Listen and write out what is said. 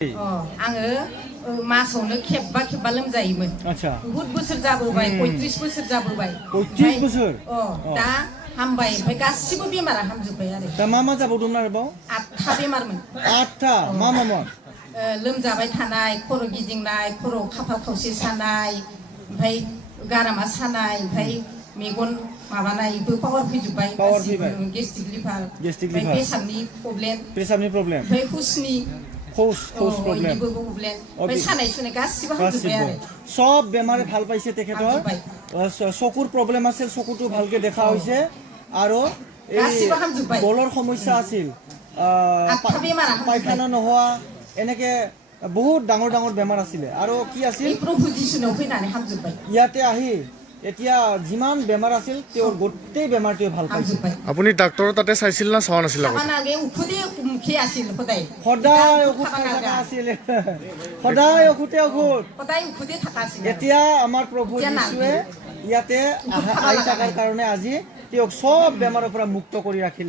आङो मासावनो खेबबा लोमजायोमोन बहुत बोसोर जाबोबाय 35 बोसोर जाबोबाय 35 बोसोर दा हामबाय ओमफ्राय गासिबो बेमारा हामजोबबाय आरो दा मा जाबावदोंमोन आरोबाव 8था बेमारमोन 8था मा लोमजाबाय थानाय खर' गिदिंनाय खर' खाफाल खावसे सानाय ओमफ्राय गारामा सानाय ओमफ्राय मेगन माबानायबो पावार फैजोबबाय गेस्ट्रिक लिभार पेसाबनि प्रब्लेम ओमफ्राय हुसनि प्रब्लेम सानाय सुनाय गासिबो हामजोबबाय आरो सब বেমাৰে ভাল পাইছে তেখেতৰ চকুৰ প্ৰব্লেম আছিল চকুটো ভালকে দেখা হৈছে আৰু গাसिबो হামজोबबाय বলৰ সমস্যা আছিল পায়খানা নোহোৱা এনেকে বহুত ডাঙৰ বেমাৰ আছিল আৰু কি আছিল প্ৰভু যিশুনাव फैनानै হামজोबबाय ইয়াতে আহি এতিয়া যিমান বেমাৰ আছিল তেওঁৰ গোটেই বেমাৰটো ভাল পাইছে আপুনি ডাক্তৰৰ তাতে চাইছিল না চাৱা নাছিল আগতে উখুদে মুখে আছিল সদায় ঔষধ থকা আছিল সদায় উখুদে থকা আছিল এতিয়া আমাৰ প্ৰভু যিশুৱে ইয়াতে আহি থকাৰ কাৰণে আজি তেওঁক সব বেমাৰৰ পৰা মুক্ত কৰি ৰাখিলে